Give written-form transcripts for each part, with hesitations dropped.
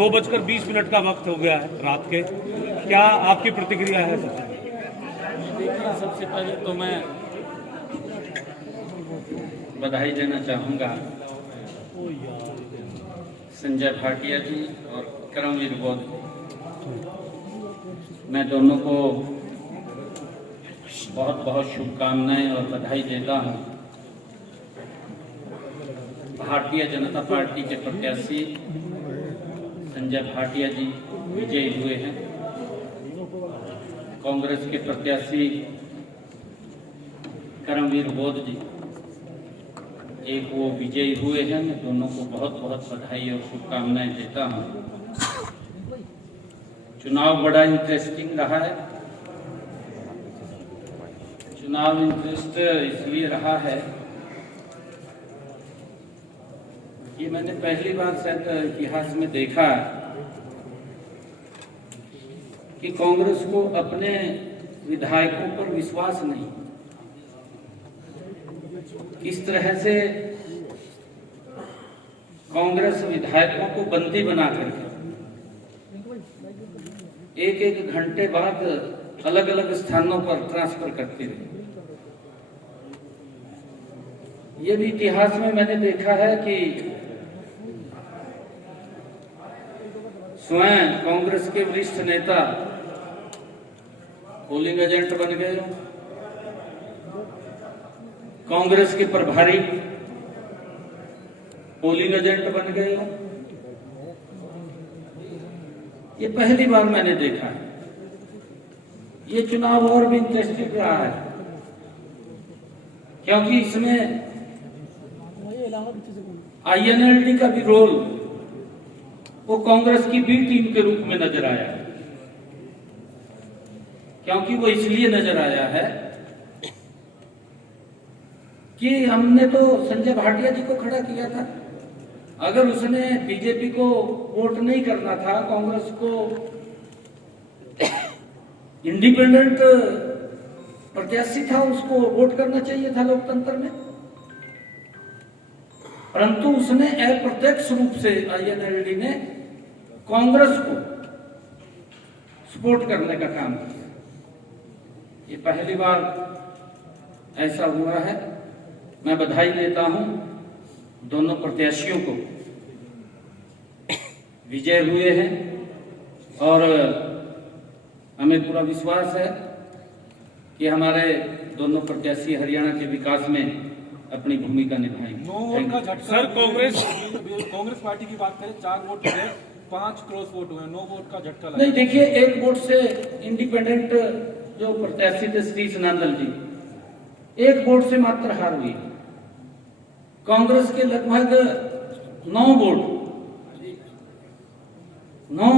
2:20 का वक्त हो गया है रात के, क्या आपकी प्रतिक्रिया है? देखिए, सबसे पहले तो मैं बधाई देना चाहूँगा संजय भाटिया जी और करमवीर बौद्ध जी। मैं दोनों को बहुत बहुत शुभकामनाएं और बधाई देता हूँ। भारतीय जनता पार्टी के प्रत्याशी संजय भाटिया जी विजयी हुए हैं। कांग्रेस के प्रत्याशी करमवीर बौद्ध जी एक वो विजयी हुए हैं। मैं दोनों को बहुत बहुत बधाई और शुभकामनाएं देता हूं। चुनाव बड़ा इंटरेस्टिंग रहा है। चुनाव इंटरेस्ट इसलिए रहा है कि मैंने पहली बार शायद इतिहास में देखा कि कांग्रेस को अपने विधायकों पर विश्वास नहीं। किस तरह से कांग्रेस विधायकों को बंदी बना करके एक एक घंटे बाद अलग अलग स्थानों पर ट्रांसफर करती रही। ये भी इतिहास में मैंने देखा है कि स्वयं कांग्रेस के वरिष्ठ नेता पोलिंग एजेंट बन गए, कांग्रेस के प्रभारी पोलिंग एजेंट बन गए। ये पहली बार मैंने देखा है। ये चुनाव और भी इंटरेस्टिंग रहा है क्योंकि इसमें INLD का भी रोल वो कांग्रेस की बी टीम के रूप में नजर आया है। क्योंकि वो इसलिए नजर आया है कि हमने तो संजय भाटिया जी को खड़ा किया था। अगर उसने बीजेपी को वोट नहीं करना था, कांग्रेस को इंडिपेंडेंट प्रत्याशी था, उसको वोट करना चाहिए था लोकतंत्र में। परंतु उसने अप्रत्यक्ष रूप से INLD ने कांग्रेस को सपोर्ट करने का काम किया। ये पहली बार ऐसा हुआ है। मैं बधाई देता हूं दोनों प्रत्याशियों को, विजय हुए हैं और हमें पूरा विश्वास है कि हमारे दोनों प्रत्याशी हरियाणा के विकास में अपनी भूमिका निभाएंगे। सर, कांग्रेस पार्टी की बात करें, 4 वोट हुए, 5 क्रॉस वोट हुए, 9 वोट का झटका लगा। नहीं, देखिए, 1 वोट से इंडिपेंडेंट जो प्रत्याशी थे सतीश नांदल जी, 1 वोट से मात्र हार हुई। कांग्रेस के लगभग 9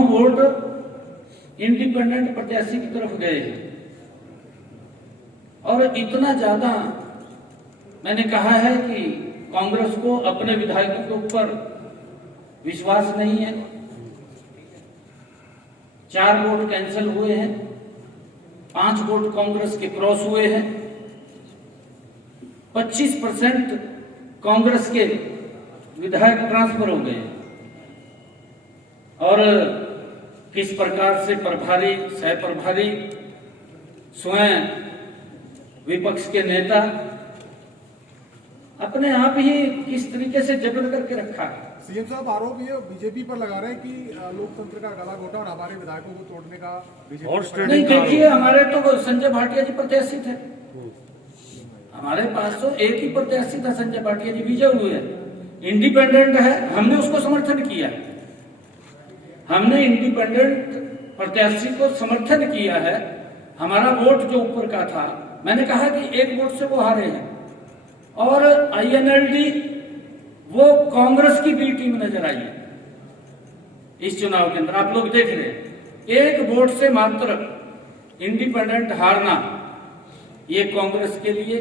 वोट इंडिपेंडेंट प्रत्याशी की तरफ गए और इतना ज्यादा मैंने कहा है कि कांग्रेस को अपने विधायकों के ऊपर विश्वास नहीं है। 4 वोट कैंसिल हुए हैं, 5 वोट कांग्रेस के क्रॉस हुए हैं, 25% कांग्रेस के विधायक ट्रांसफर हो गए। और किस प्रकार से प्रभारी, सह प्रभारी, स्वयं विपक्ष के नेता अपने आप ही किस तरीके से जबरन करके रखा है। सीएम साहब आरोप ये बीजेपी पर लगा रहे हैं कि लोकतंत्र का गला घोटा और हमारे विधायकों को तोड़ने का बीजेपी। नहीं, देखिए, हमारे तो संजय भाटिया जी प्रत्याशी थे। हमारे पास तो एक ही प्रत्याशी था, संजय भाटिया जी विजय हुए हैं। इंडिपेंडेंट है, हमने उसको समर्थन किया। हमने इंडिपेंडेंट प्रत्याशी को समर्थन किया है। हमारा वोट जो ऊपर का था, मैंने कहा कि 1 वोट से वो हारे हैं। और INLD वो कांग्रेस की बी टीम नजर आई है इस चुनाव के अंदर। आप लोग देख रहे हैं, 1 वोट से मात्र इंडिपेंडेंट हारना ये कांग्रेस के लिए,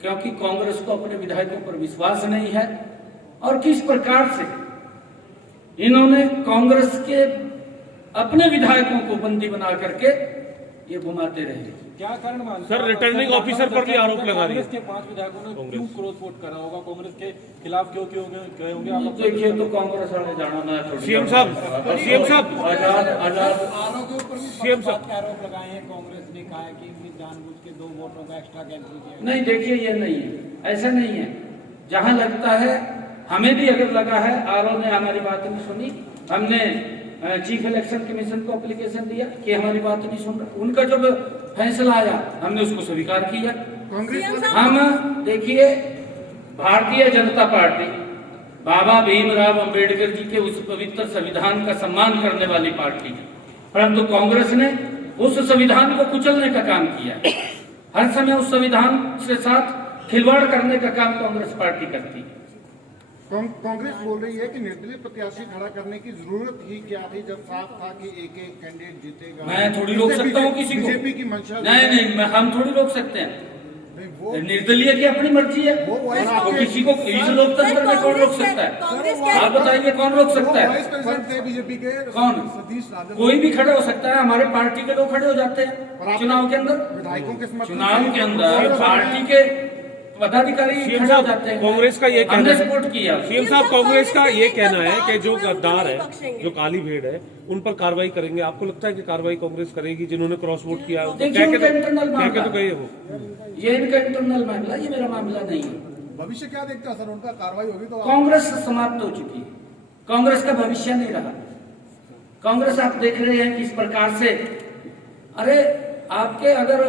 क्योंकि कांग्रेस को अपने विधायकों पर विश्वास नहीं है। और किस प्रकार से इन्होंने कांग्रेस के अपने विधायकों को बंदी बना करके ये घुमाते रहे। क्या कारण मानते सर, हैं? रिटर्निंग ऑफिसर पर भी आरोप लगा रही है। कांग्रेस के 5 विधायकों ने क्यों क्रॉस वोट करा होगा, कांग्रेस के खिलाफ क्यों क्यों गए होंगे? आप देखिए तो कांग्रेस वाले जाना मैं थोड़ी सीएम साहब आजाद आजाद सीएम साहब आरोप लगाए हैं। कांग्रेस ने कहा है कि इनने जानबूझ के 2 वोटों का एक्स्ट्रा कैंसिल किया। नहीं, देखिए ये नहीं है, ऐसा नहीं है। जहां लगता है, हमें भी अगर लगा है, आरओ ने हमारी बात नहीं सुनी, हमने चीफ इलेक्शन कमीशन को एप्लीकेशन दिया कि हमारी बात नहीं सुन रहा, उनका जब फैसला आया हमने उसको स्वीकार किया। हम देखिए, भारतीय जनता पार्टी बाबा भीमराव अंबेडकर जी के उस पवित्र संविधान का सम्मान करने वाली पार्टी है, परंतु कांग्रेस ने उस संविधान को कुचलने का काम किया। हर समय उस संविधान के साथ खिलवाड़ करने का काम कांग्रेस पार्टी करती है। कांग्रेस बोल रही है कि निर्दलीय प्रत्याशी खड़ा करने की जरूरत ही क्या थी, जब साफ था कि एक एक कैंडिडेट जीतेगा। मैं थोड़ी रोक सकता हूँ किसी को? बीजेपी की मंशा नहीं, हम थोड़ी रोक सकते हैं। नहीं, वो निर्दलीय की अपनी मर्जी है, वो किसी को इस लोकतंत्र में कौन रोक सकता है? आप बताइए कौन रोक सकता है? वाइस प्रेसिडेंट थे बीजेपी के कौन? सतीश राजन। कोई भी खड़े हो सकता है, हमारे पार्टी के लोग खड़े हो जाते हैं चुनाव के अंदर। विधायकों के समर्थन चुनाव के अंदर पार्टी के पदाधिकारी सीएम खड़े हो साहब, जाते हैं। कांग्रेस का ये कहना हमने है, सपोर्ट किया। सीएम साहब कांग्रेस का ये कहना है कि जो गद्दार है, जो काली भेड़ है, उन पर कार्रवाई करेंगे। आपको लगता है कि कार्रवाई कांग्रेस करेगी जिन्होंने क्रॉस वोट किया? देखिए, उनका इंटरनल तो मामला, कहे वो ये इनका इंटरनल मामला, ये मेरा मामला नहीं है। भविष्य क्या देखते हैं सर, उनका कार्रवाई होगी तो कांग्रेस समाप्त हो चुकी है, कांग्रेस का भविष्य नहीं रहा। कांग्रेस आप देख रहे हैं किस प्रकार से, अरे आपके अगर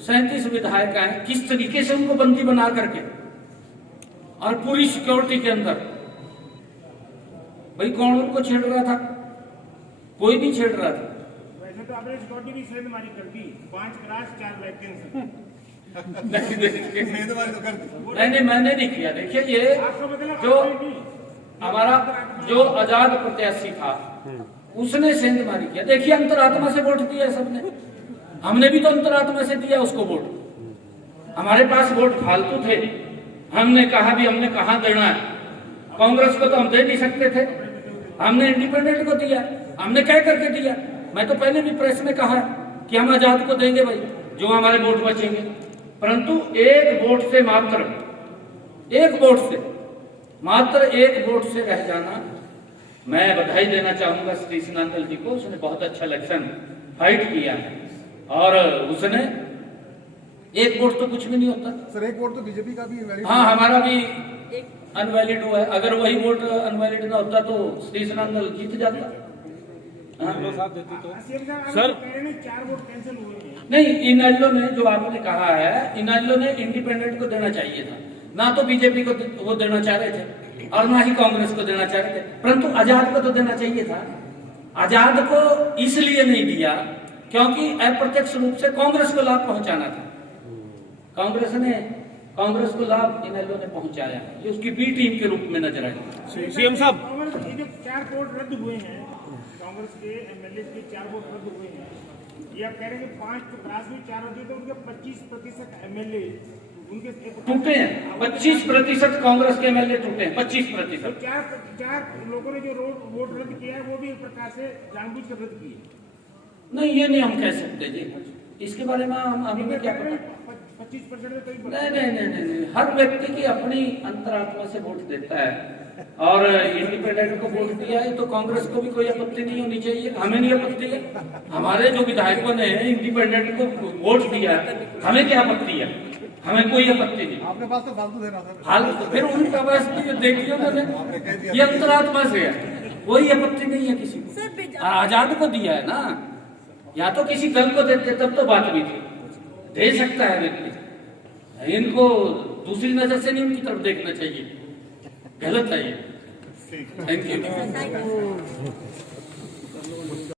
37 विधायक हैं, किस तरीके से उनको बंदी बना करके और पूरी सिक्योरिटी के अंदर, भाई कौन उनको छेड़ रहा था? कोई नहीं छेड़ रहा था। वैसे तो आपने सिक्योरिटी भी सेंधमारी कर दी, 5 क्लास 4 वैकेंसी। नहीं, मैंने नहीं किया। देखिए, ये जो हमारा जो आजाद प्रत्याशी था उसने सेंधमारी किया। देखिए, अंतरात्मा से वोट दिया सबने, हमने भी तो अंतरात्मा से दिया उसको वोट। हमारे पास वोट फालतू थे, हमने कहा भी हमने कहाँ देना है। कांग्रेस को तो हम दे नहीं सकते थे, हमने इंडिपेंडेंट को दिया, हमने कह करके दिया। मैं तो पहले भी प्रेस में कहा कि हम आजाद को देंगे भाई, जो हमारे वोट बचेंगे, परंतु एक वोट से मात्र एक वोट से रह जाना। मैं बधाई देना चाहूंगा श्री सिनांदल जी को, उसने बहुत अच्छा इलेक्शन फाइट किया है और उसने एक वोट तो कुछ भी नहीं होता। सर एक वोट तो बीजेपी का भी invalid हाँ, हमारा भी अनवैलिड हुआ है। अगर वही वोट अनवैलिड ना होता तो श्री सिनांदल जीत जाता। हाँ? सर 4 वोट कैंसिल हुए हैं। नहीं, इनेलो ने, जो आपने कहा है, इनेलो ने इंडिपेंडेंट को देना चाहिए था, ना तो बीजेपी को वो देना चाह रहे थे और ना ही कांग्रेस को देना चाह रहे थे, परंतु आजाद को तो देना चाहिए था। आजाद को इसलिए नहीं दिया क्योंकि अप्रत्यक्ष रूप से कांग्रेस को लाभ पहुंचाना था। कांग्रेस को लाभ इनेलो ने पहुंचाया, ये उसकी बी टीम के रूप में नजर आई। सीएम साहब कांग्रेस ये जो 4 वोट रद्द हुए हैं, कांग्रेस के एमएलए के 4 वोट रद्द हुए हैं, ये आप कह रहे हैं कि 5 क्लास भी 4 होती है तो उनके 25% एमएलए उनके टूटे हैं। 25% कांग्रेस के एमएलए टूटे हैं, 25%। 4 लोगों ने जो वोट रद्द किया है वो भी एक प्रकार से जानबूझ कर रद्द किए। नहीं, ये नहीं हम कह सकते जी, इसके बारे में हम हमें क्या पता। 25% में करीब नहीं, हर व्यक्ति की अपनी अंतरात्मा से वोट देता है और इंडिपेंडेंट को वोट दिया है तो कांग्रेस को भी कोई आपत्ति नहीं होनी चाहिए, हमें नहीं आपत्ति है। हमारे जो विधायकों ने इंडिपेंडेंट को वोट दिया, हमें क्या आपत्ति है? हमें कोई आपत्ति नहीं। आपके पास तो फालतू देना सर। फालतू फिर उनका पास भी देखिए उन्होंने, ये अंतरात्मा से है, कोई आपत्ति नहीं है किसी को। आजाद को दिया है ना, या तो किसी दल को देते तब तो बात भी थी, दे सकता है व्यक्ति। इनको दूसरी नजर से नहीं उनकी तरफ देखना चाहिए, गलत है ये। Thank you.